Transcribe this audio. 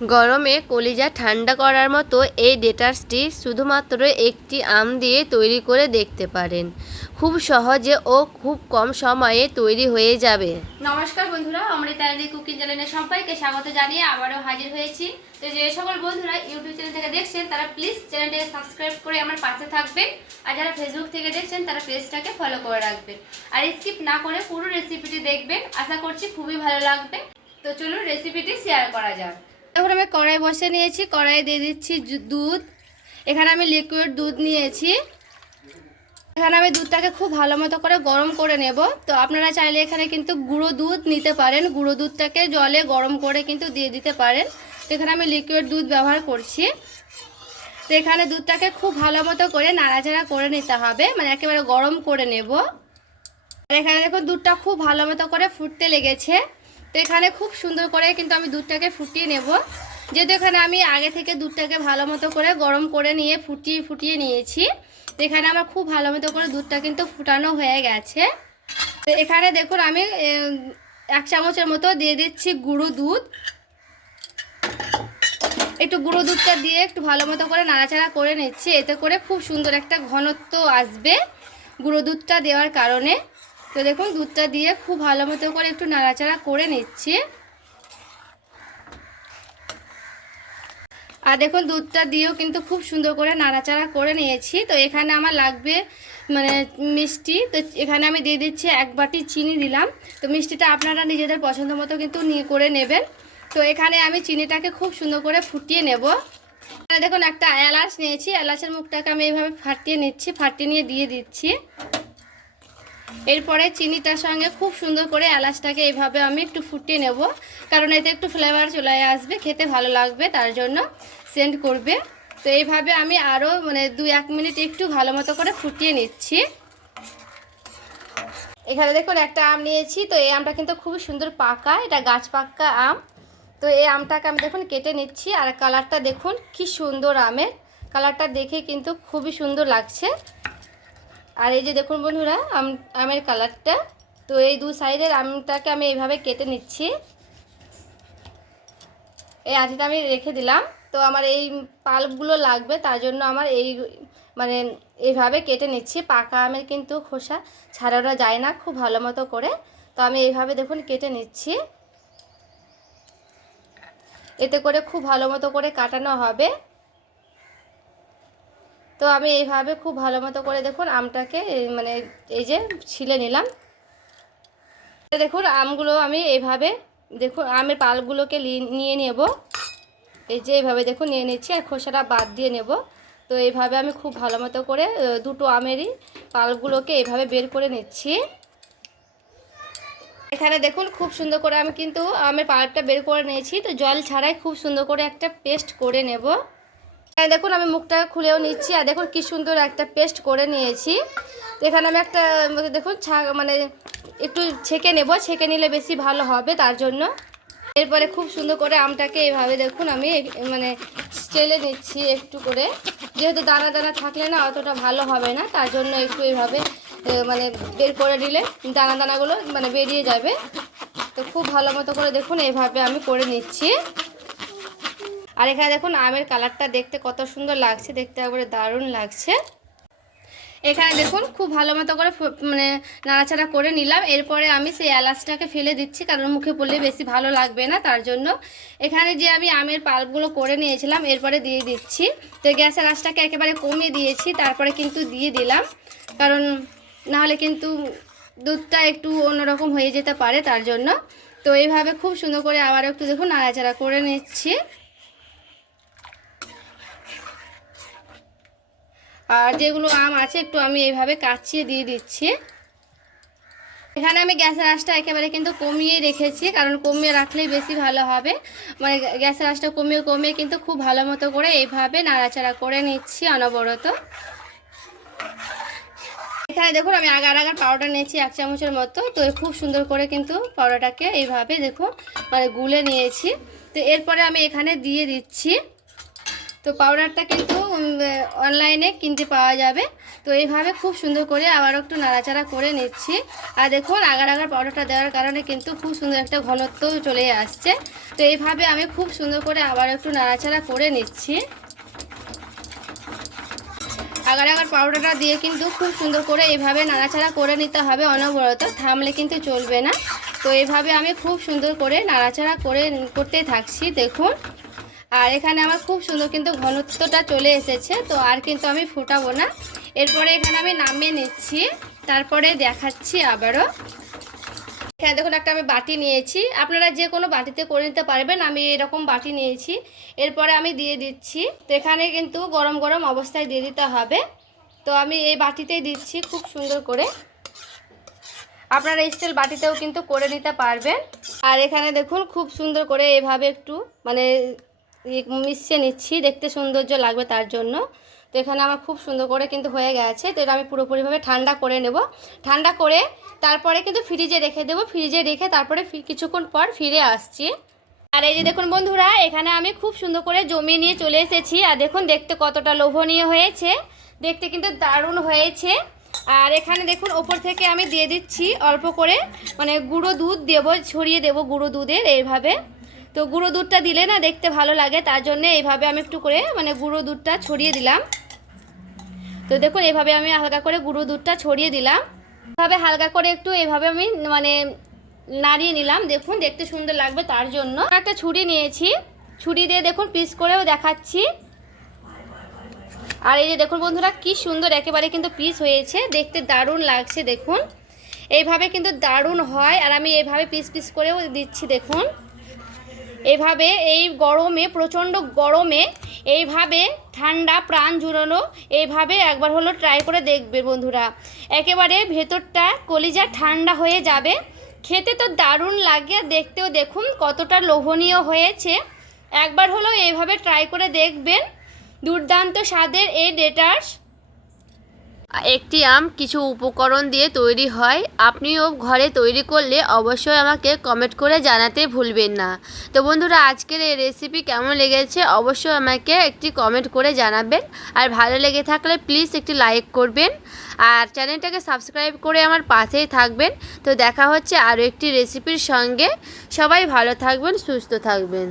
গরমে কলিজা ঠান্ডা করার মতো এই ডেজার্টটি শুধুমাত্র একটি আম দিয়ে তৈরি করে দেখতে পারেন। খুব সহজে ও খুব কম সময়ে তৈরি হয়ে যাবে। নমস্কার বন্ধুরা, আমরা তারিণী কুকিং চ্যানেলে সবাইকে স্বাগত জানিয়ে আবারও হাজির হয়েছি। তো যে সকল বন্ধুরা ইউটিউব চ্যানেল থেকে দেখছেন তারা প্লিজ চ্যানেলটাকে সাবস্ক্রাইব করে আমার পাশে থাকবেন, আর যারা ফেসবুক থেকে দেখছেন তারা পেজটাকে ফলো করে রাখবেন, আর স্কিপ না করে পুরো রেসিপিটি দেখবেন। আশা করছি খুবই ভালো লাগবে। তো চলুন রেসিপিটি শেয়ার করা যাক। এখন আমি কড়াই বসে নিয়েছি, কড়াইয়ে দিয়ে দিচ্ছি দুধ। এখানে আমি লিকুইড দুধ নিয়েছি। এখানে আমি দুধটাকে খুব ভালো মতো করে গরম করে নেব। তো আপনারা চাইলে এখানে কিন্তু গুঁড়ো দুধ নিতে পারেন, গুঁড়ো দুধটাকে জলে গরম করে কিন্তু দিয়ে দিতে পারেন। তো এখানে আমি লিকুইড দুধ ব্যবহার করছি। তো এখানে দুধটাকে খুব ভালো মতো করে নাড়াচাড়া করে নিতে হবে, মানে একেবারে গরম করে নেব। আর এখানে দেখুন দুধটা খুব ভালো মতো করে ফুটতে লেগেছে। তো এখানে খুব সুন্দর করে কিন্তু আমি দুধটাকে ফুটিয়ে নেব, যেহেতু এখানে আমি আগে থেকে দুধটাকে ভালো মতো করে গরম করে নিয়ে ফুটিয়ে নিয়েছি। তো এখানে আমার খুব ভালো মতো করে দুধটা কিন্তু ফুটানো হয়ে গেছে। তো এখানে দেখুন আমি 1 চামচের মতো দিয়ে দিচ্ছি গুঁড়ো দুধ। একটু গুঁড়ো দুধটা দিয়ে একটু ভালো মতো করে নাড়াচাড়া করে নিচ্ছি, এতে করে খুব সুন্দর একটা ঘনত্ব আসবে গুঁড়ো দুধটা দেওয়ার কারণে। তো দেখুন দুধটা দিয়ে খুব ভালো মতো করে একটু নাড়াচাড়া করে নিচ্ছি। আর দেখুন দুধটা দিয়েও কিন্তু খুব সুন্দর করে নাড়াচাড়া করে নিয়েছি। তো এখানে আমার লাগবে মানে মিষ্টি। তো এখানে আমি দিয়ে দিচ্ছি 1 বাটি চিনি দিলাম। তো মিষ্টিটা আপনারা নিজেদের পছন্দ মতো কিন্তু নিয়ে করে নেবেন। তো এখানে আমি চিনিটাকে খুব সুন্দর করে ফুটিয়ে নেব। দেখুন একটা এলাচ নিয়েছি, এলাচের মুখটাকে আমি এইভাবে ফাটিয়ে নিচ্ছি, ফাটিয়ে নিয়ে দিয়ে দিচ্ছি। এরপরে চিনিটার সঙ্গে খুব সুন্দর করে এলাচটাকে এইভাবে আমি একটু ফুটিয়ে নেব, কারণ এতে একটু ফ্লেভার চলে আসবে, খেতে ভালো লাগবে, তার জন্য সেন্ট করবে। তো এইভাবে আমি আরও মানে 2-1 মিনিট একটু ভালো মতো করে ফুটিয়ে নিচ্ছি। এখানে দেখুন একটা আম নিয়েছি। তো এই আমটা কিন্তু খুবই সুন্দর পাকা, এটা গাছ পাকা আম। তো এই আমটাকে আমি দেখুন কেটে নিচ্ছি। আর কালারটা দেখুন কি সুন্দর, আমের কালারটা দেখে কিন্তু খুবই সুন্দর লাগছে। আর এই যে দেখুন বন্ধুরা আমের কালারটা। তো এই 2 সাইডের আমটাকে আমি এইভাবে কেটে নিচ্ছি। এই আটিটা আমি রেখে দিলাম। তো আমার এই পাল্পগুলো লাগবে, তার জন্য আমার এই মানে এইভাবে কেটে নিচ্ছি। পাকা আমের কিন্তু খোসা ছাড়ানো যায় না খুব ভালো মতো করে। তো আমি এইভাবে দেখুন কেটে নিচ্ছি, এতে করে খুব ভালো মতো করে কাটানো হবে। তো আমি এইভাবে খুব ভালো মতো করে দেখুন আমটাকে মানে এই যে ছিলে নিলাম। দেখুন আমগুলো আমি এইভাবে দেখুন আমের পালগুলোকে নিয়ে নেব। এই যে এইভাবে দেখুন নিয়ে নিচ্ছি, আর খোসাটা বাদ দিয়ে নেব। তো এইভাবে আমি খুব ভালো মতো করে দুটো আমেরই পালগুলোকে এইভাবে বের করে নিচ্ছি। এখানে দেখুন খুব সুন্দর করে আমি কিন্তু আমের পাল্পটা বের করে নিয়েছি। তো জল ছাড়াই খুব সুন্দর করে একটা পেস্ট করে নেব। দেখুন আমি মুখটা খুলেও নিচ্ছি, আর দেখুন কি সুন্দর একটা পেস্ট করে নিয়েছি। তো এখানে আমি একটা দেখুন মানে একটু ছেঁকে নেব, ছেঁকে নিলে বেশি ভালো হবে, তার জন্য। এরপরে খুব সুন্দর করে আমটাকে এইভাবে দেখুন আমি মানে চেলে নিচ্ছি একটু করে, যেহেতু দানা দানা থাকলে না অতটা ভালো হবে না, তার জন্য একটু এইভাবে মানে বের করে দিলে দানা দানাগুলো মানে বেরিয়ে যাবে। তো খুব ভালো মতো করে দেখুন এইভাবে আমি করে নিচ্ছি। আর এখানে দেখুন আমের কালারটা দেখতে কত সুন্দর লাগছে, দেখতে একবারে দারুণ লাগছে। এখানে দেখুন খুব ভালো মতো করে মানে নাড়াচাড়া করে নিলাম। এরপরে আমি সেই এলাচটাকে ফেলে দিচ্ছি, কারণ মুখে পড়লে বেশি ভালো লাগবে না, তার জন্য। এখানে যে আমি আমের পাল্পগুলো করে নিয়েছিলাম এরপরে দিয়ে দিচ্ছি। তো গ্যাসের আঁচটাকে একেবারে কমিয়ে দিয়েছি, তারপরে কিন্তু দিয়ে দিলাম, কারণ নাহলে কিন্তু দুধটা একটু অন্যরকম হয়ে যেতে পারে, তার জন্য। তো এইভাবে খুব সুন্দর করে আবার একটু দেখুন নাড়াচাড়া করে নিচ্ছি। আর যেগুলো আম আছে একটু আমি এইভাবে কাচিয়ে দিয়ে দিচ্ছি। এখানে আমি গ্যাসের আঁচটা একেবারে কিন্তু কমিয়ে রেখেছি, কারণ কমিয়ে রাখলেই বেশি ভালো হবে। মানে গ্যাসের আঁচটা কমিয়ে কিন্তু খুব ভালো মতো করে এইভাবে নাড়াচাড়া করে নিচ্ছি অনবরত। এখানে দেখুন আমি আগার পাউডার নিয়েছি 1 চামচের মতো। তো খুব সুন্দর করে কিন্তু পাউডারটাকে এইভাবে দেখুন মানে গুলে নিয়েছি। তো এরপরে আমি এখানে দিয়ে দিচ্ছি। তো পাউডারটা কিন্তু অনলাইনে কিনতে পাওয়া যাবে। তো এইভাবে খুব সুন্দর করে আবার একটু নাড়াচাড়া করে নিচ্ছি। আর দেখুন আগার আগার পাউডারটা দেওয়ার কারণে কিন্তু খুব সুন্দর একটা ঘনত্ব চলে আসছে। তো এইভাবে আমি খুব সুন্দর করে আবার একটু নাড়াচাড়া করে নিচ্ছি। আগার আগার পাউডারটা দিয়ে কিন্তু খুব সুন্দর করে এইভাবে নাড়াচাড়া করে নিতে হবে অনবরত, থামলে কিন্তু চলবে না। তো এইভাবে আমি খুব সুন্দর করে নাড়াচাড়া করতে থাকছি দেখুন। আর এখানে আমার খুব সুন্দর কিন্তু ঘনত্বটা চলে এসেছে। তো আর কিন্তু আমি ফোটাবো না, এরপরে এখানে আমি নামিয়ে নিচ্ছি, তারপরে দেখাচ্ছি আবারও। এখানে দেখুন একটা আমি বাটি নিয়েছি, আপনারা যে কোনো বাটিতে করে নিতে পারবেন, আমি এরকম বাটি নিয়েছি। এরপরে আমি দিয়ে দিচ্ছি। তো এখানে কিন্তু গরম গরম অবস্থায় দিয়ে দিতে হবে। তো আমি এই বাটিতেই দিচ্ছি খুব সুন্দর করে, আপনারা স্টিল বাটিতেও কিন্তু করে নিতে পারবেন। আর এখানে দেখুন খুব সুন্দর করে এভাবে একটু মানে মিশিয়ে নিচ্ছি, দেখতে সৌন্দর্য লাগবে তার জন্য। তো এখানে আমার খুব সুন্দর করে কিন্তু হয়ে গেছে। তো এটা আমি পুরোপুরিভাবে ঠান্ডা করে নেব। ঠান্ডা করে তারপরে কিন্তু ফ্রিজে রেখে দেবো। ফ্রিজে রেখে তারপরে কিছুক্ষণ পর ফিরে আসছি। আর এই যে দেখুন বন্ধুরা, এখানে আমি খুব সুন্দর করে জমিয়ে নিয়ে চলে এসেছি। আর দেখুন দেখতে কতটা লোভনীয় হয়েছে, দেখতে কিন্তু দারুণ হয়েছে। আর এখানে দেখুন ওপর থেকে আমি দিয়ে দিচ্ছি অল্প করে মানে গুঁড়ো দুধ দেবো, ছড়িয়ে দেবো গুঁড়ো দুধের এইভাবে। তো গুঁড়ো দুধটা দিলে না দেখতে ভালো লাগে, তার জন্য এইভাবে আমি একটু করে মানে গুঁড়ো দুধটা ছড়িয়ে দিলাম। তো দেখুন এভাবে আমি হালকা করে গুঁড়ো দুধটা ছড়িয়ে দিলাম। এভাবে হালকা করে একটু এভাবে আমি মানে নাড়িয়ে নিলাম, দেখুন দেখতে সুন্দর লাগবে তার জন্য। একটা ছুরি নিয়েছি, ছুরি দিয়ে দেখুন পিস করেও দেখাচ্ছি। আর এই যে দেখুন বন্ধুরা কি সুন্দর একেবারে কিন্তু পিস হয়েছে, দেখতে দারুণ লাগছে দেখুন। এইভাবে কিন্তু দারুণ হয়। আর আমি এইভাবে পিস পিস করেও দিচ্ছি দেখুন। এইভাবে এই গরমে, প্রচণ্ড গরমে এইভাবে ঠান্ডা প্রাণ জুড়ানো এইভাবে একবার হলো ট্রাই করে দেখবে বন্ধুরা, একেবারে ভেতরটা কলিজা ঠান্ডা হয়ে যাবে। খেতে তো দারুণ লাগে, দেখতেও দেখুন কতটা লোভনীয় হয়েছে। একবার হলো এইভাবে ট্রাই করে দেখবেন, দুর্দান্ত স্বাদের এই ডেটার্স। একটি আম কিছু উপকরণ দিয়ে তৈরি হয়, আপনিও ঘরে তৈরি করলে অবশ্যই আমাকে কমেন্ট করে জানাতে ভুলবেন না। তো বন্ধুরা আজকের এই রেসিপি কেমন লেগেছে অবশ্যই আমাকে একটি কমেন্ট করে জানাবেন। আর ভালো লেগে থাকলে প্লিজ একটি লাইক করবেন, আর চ্যানেলটাকে সাবস্ক্রাইব করে আমার পাশেই থাকবেন। তো দেখা হচ্ছে আরও একটি রেসিপির সঙ্গে। সবাই ভালো থাকবেন, সুস্থ থাকবেন।